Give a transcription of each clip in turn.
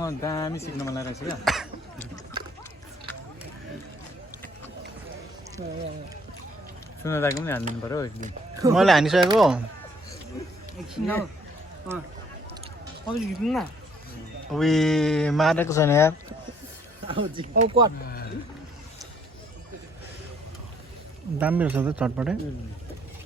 म दामी सिक्न मन लागिरहेको छु क्या सुनादाको पनि हालिदिनु पर्यो एक दिन मैले हानिसकेको उही मारेको छैन यार दामी रहेछ त चटपटे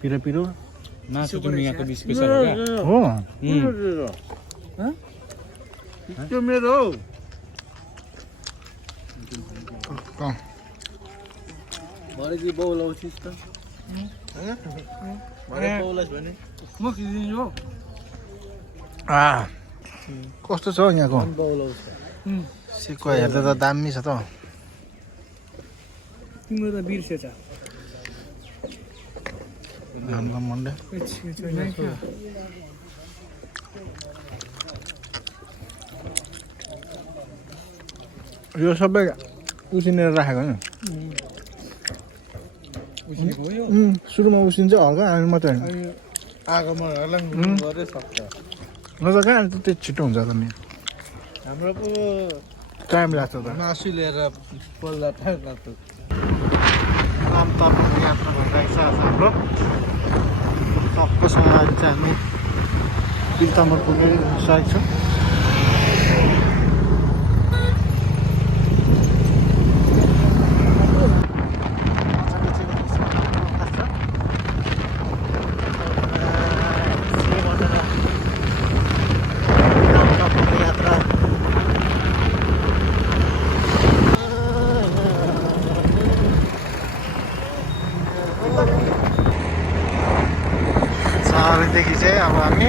पिरो पिरो मासु पनि यहाँको 20 पैसा हो क्या हो त्यो मेरो हो भरे बौलाउँछिस् त भरे बौलास् भने म खिदिन्छु हो कस्तो छ हौ यहाँको सिक्को हेर्दा त दामी छ त तिम्रो त बिर्सेछ हाम्रो मन्डे यो सबै उसिनेर राखेको नि सुरुमा उसिन्छ हल्का अनि मात्रै आगोमा हर्लङ गरे सक्छ न त कहाँ त्यति छिटो हुन्छ त नि हाम्रो पो टाइम लाग्छ त मासु लिएर पोल्दा टाइम लाग्छ रामतर्फको यात्रा भइरहेको छ आज हाम्रो सबैसँग अहिले चाहिँ हामी पिल्तामोड पुगिसकेको छौँ देखि चाहिँ अब हामी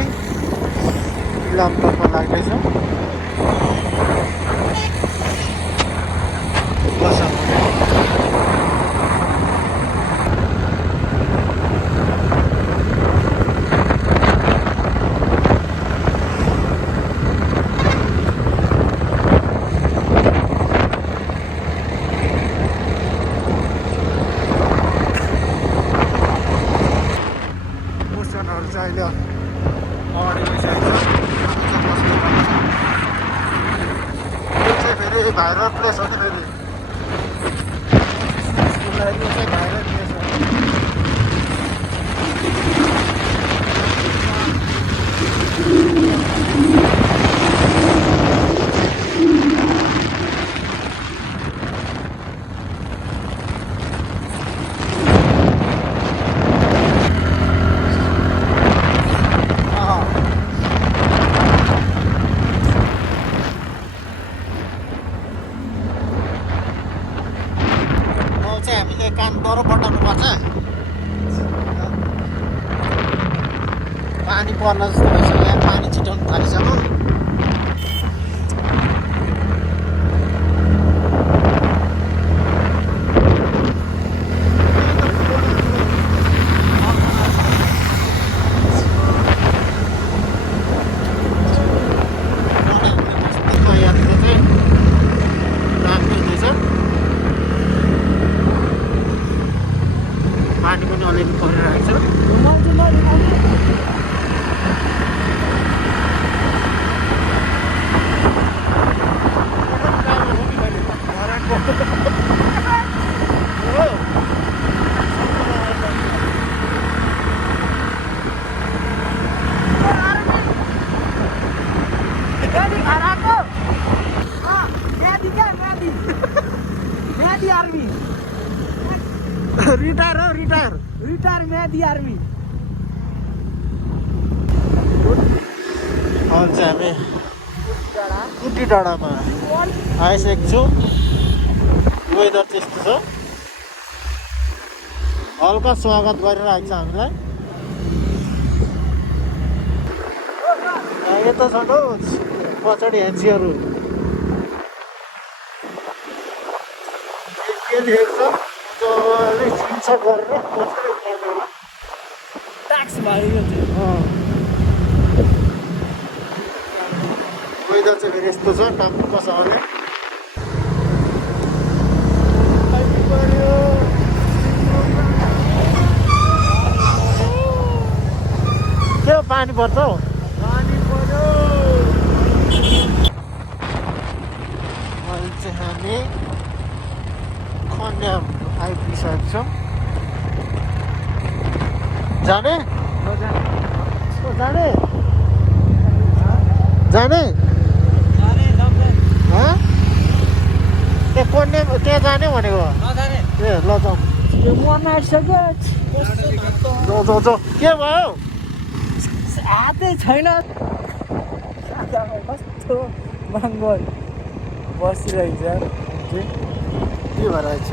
इलामतर्फ लाग्दैछौँ अहिले अगाडि गइसकेको छ यो चाहिँ फेरि भाइरल प्लेस हो कि फेरि यसको लागि चाहिँ भाइरल प्लेस हो हामीले कान डह्रो बटाउनु पर्छ पानी पर्न जस्तो भइसक्यो यहाँ पानी छिटाउनु थालिसक्यो पानी पनि अलिअलि परिरहेको छ रिटायर हो रिटायर मेहदी आर्मी अहिले चाहिँ हामी कुटी डाँडामा आइसकेको छु वेदर त्यस्तो छ हल्का स्वागत गरिरहेको छ हामीलाई यता छ त पछाडि हेन्सीहरू के लेखेको छ स्क्रिनसट गरेर ट्याक्स भयो वेदर चाहिँ फेरि यस्तो छ टक्कसँगले के पानी पर्छ हौ पानी पर्यो चाहिँ हामी कन्याम आइपुगिसकेको छौँ जाने जाने जाने ए कन्याम त्यहाँ जाने भनेको ए ल जाउँ जाउँ के भयो हातै छैन कस्तो महँगो बसिरहेको छ के भइरहेछ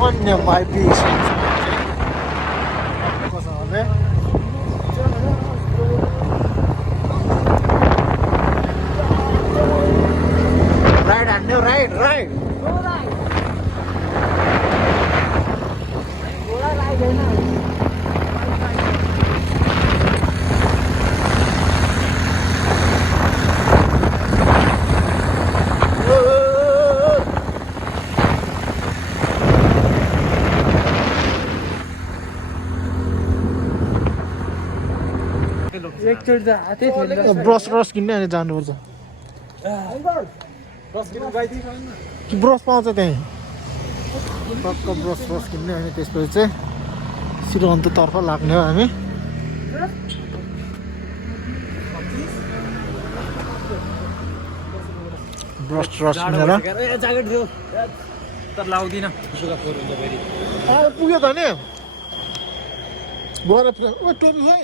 कन्याम आइपुगिसकेको छ कसैले राइड हान्ने राइड राइड एकचोटि त हातै छैन ब्रस रस किन्ने अनि जानुपर्छ कि ब्रस पाउँछ त्यहीँ टक्क ब्रस रस किन्ने अनि त्यसपछि चाहिँ सिरन्ततर्फ लाग्ने हो हामी ब्रस रस किनेर ज्याकेट थियो तर लाउँदिनँ पुग्यो त नि गएर ओ टोपी है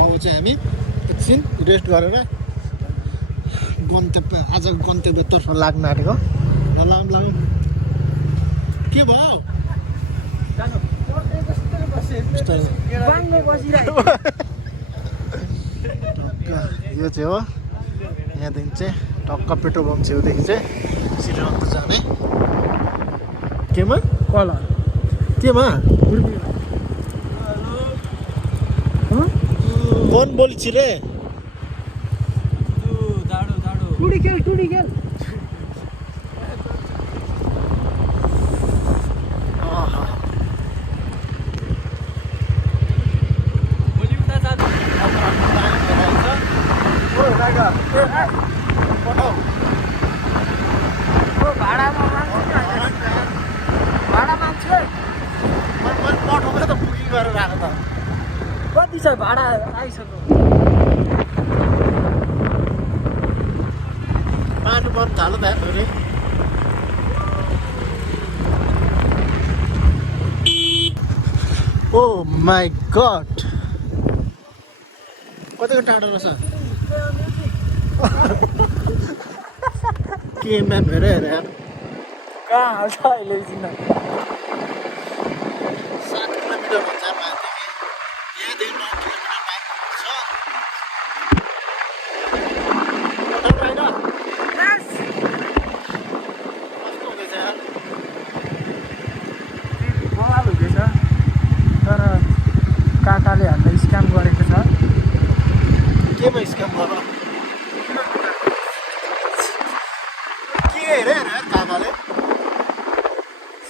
अब चाहिँ हामी एकछिन रेस्ट गरेर गन्तव्य आज गन्तव्यतर्फ लाग्न आँटेको लाम के भयो यो चाहिँ हो यहाँदेखि चाहिँ टक्क पेट्रोल पम्प छेउदेखि चाहिँ सिरन्त जाने केमा कलर केमा कौन बोल्छ रे टुडी खेल कति छ भाडा आइसक्यो पानी बन्द झालो त थोरै ओ माई गड कतिको टाढो रहेछ के म्याप हेर हेर यार कहाँ हाल्छ अहिले एकछिन 7 किलोमिटर भन्छ माथिदेखि यहाँदेखि 9 किलोमिटर बाइक छ कस्तो हुँदैछ यार बवाल हुँदैछ तर काकाले हामीलाई स्क्याम गरेको छ केमा स्क्याम गर के हेरे हेर काकाले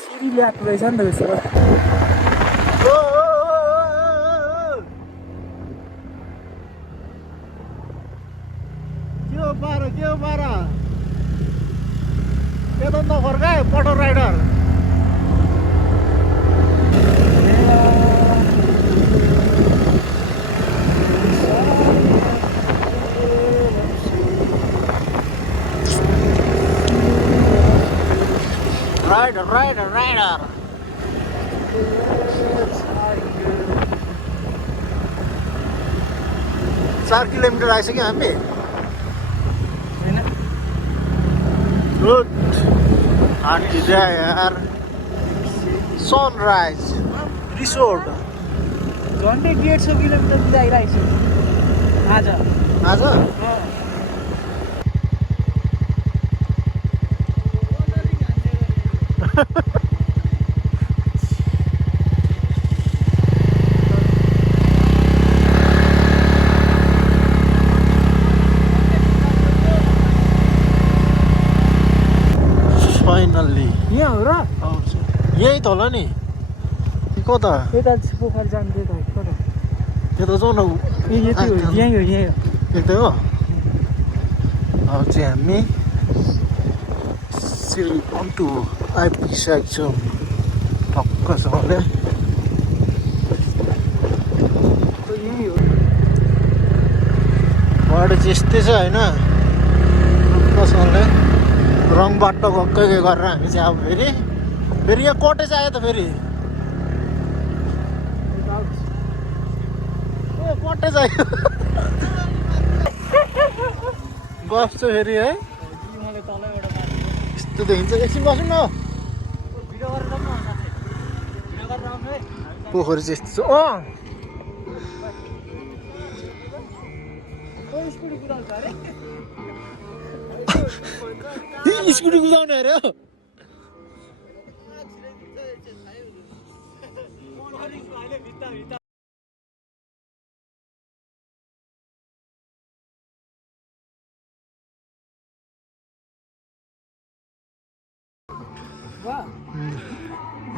सिरी ल्याएको रहेछ नि त उसको के हो पार यता नफर्का पटो राइडर राइडर 4 किलोमिटर आइसक्यो हामी गुड आंटी यार सनराइज रिसोर्ट झन्डै 150 किलोमिटर आइरहेको छु आज फाइनल्ली यहाँ हो र यही त होला नि कि कता यता पोखरी जानु त्यही त कता यता जाउँ न यति हो यहीँ हो यतै हो अब चाहिँ हामी सिलगढी आइपुगिसकेको छौँ टक्कसँगले बाटो चाहिँ यस्तै छ होइन टक्कसँगले रङ बाटो गएकै गरेर हामी चाहिँ अब फेरि यहाँ कटेज आयो त फेरि कटेज आयो गफ छ फेरि है यस्तो देखिन्छ एकछिन बस्नु न पोखरी चाहिँ यस्तो छ स्कुटी कुदाउने अरे हो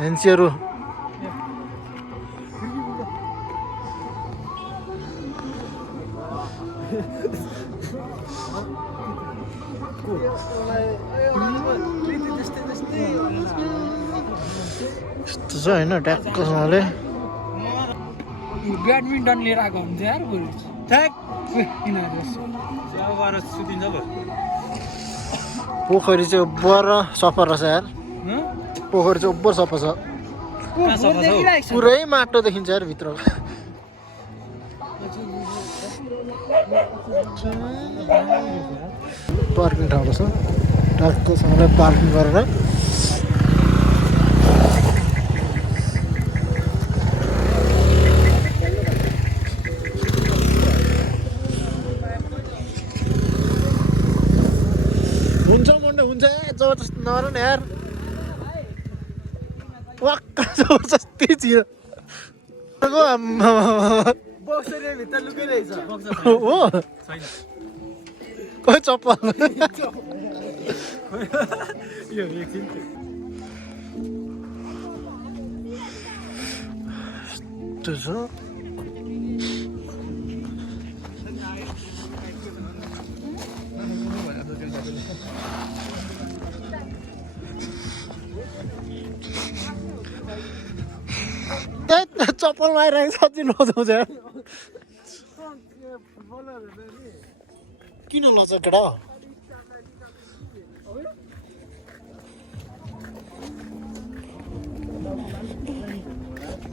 एनसीहरू यस्तो छ होइन ट्याक्कसँगले ब्याडमिन्टन लिएर आएको हुन्छ यार पोखरी चाहिँ ओभर सफा रहेछ यार पोखरी चाहिँ ओभर सफा छ पुरै माटो देखिन्छ यार भित्र पार्किङ ठाउँको छ टक्कसँगले पार्किङ गरेर हुन्छ मन्डे हुन्छ जबरजस्ती नगर न यार वाक्क जबरजस्ती चियो हो खोइ चप्पल यस्तो छ चप्पल आइरहेको छ चाहिँ नजाउँछ किन लज केटा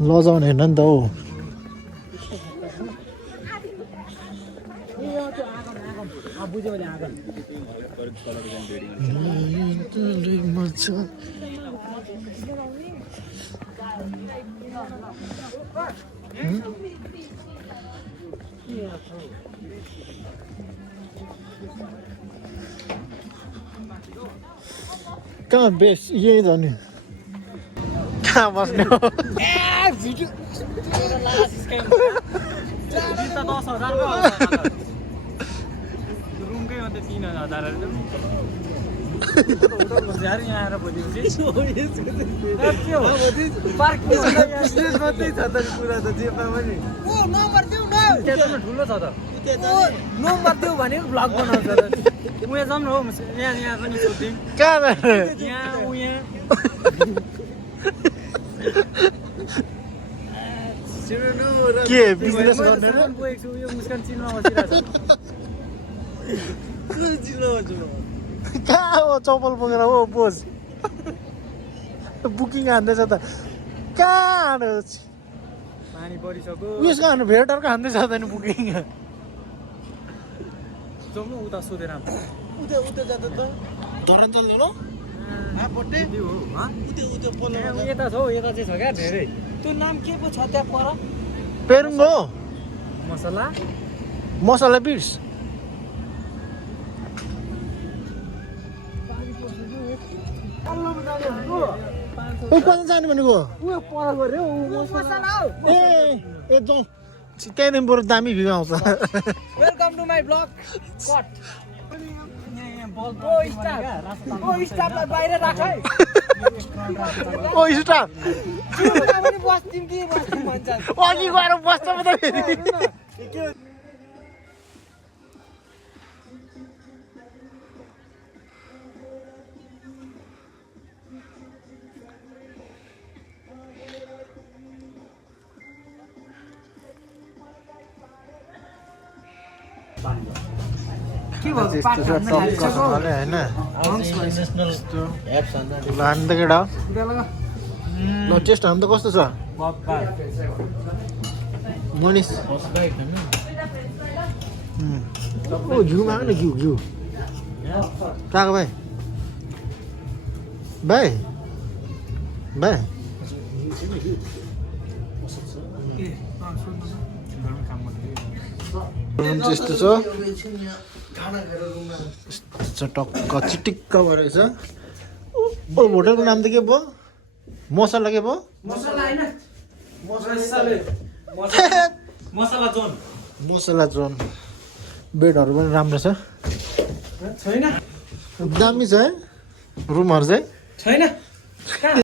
लजाउने होइन नि त हौ कहाँ बेस यही त नि कहाँ बस्ने हो रुमकै मात्रै 3000 ठुलो छ त नम्बर देऊ भने भ्लग बनाउँछ उयो जाउँ न हो यहाँ पनि सोध्यौँ कहाँ यहाँ उयो के बिजनेस गर्ने र गएको छु यो मुस्कान चिनमा बसिरहेको छ कहाँ हो चप्पल बोकेर हो बोज बुकिङ हान्दैछ त कहाँ हान्यो पानी परिसक्यो उयसको हान्नु भेटरको हान्दैछ त नि बुकिङ जाउँ न उता सोधेर उता जाँदा त धरन चल्दैन यता छ हौ यता चाहिँ छ क्या धेरै त्यो नाम के पो छ त्यहाँ पर पेरुङ हो मसला मसला बिट्स कता जाने भनेको उयो पर गऱ्यो मसला हो ए जाउँ त्यहाँदेखि बरु दामी भ्यू आउँछ वेलकम टु माई ब्लग कट ओ स्टाफलाई बाहिर राख है ओ स्टाफ बस्दिम कि बस्दिम भन्छ अघि गएर बस्छ म त फेरि के भयो त्यस्तो छ टक्क खाले हैन लान त केटा ल टेस्ट हाम त कस्तो छ मनिष ओ घिउ माग न घिउ कहाँको भाइ यस्तो छ टक्क चिटिक्क भएर छ ओ होटलको नाम त के भयो मसला के भयो मसला जोन बेडहरू पनि राम्रो छ छैन दामी छ है रुमहरू चाहिँ छैन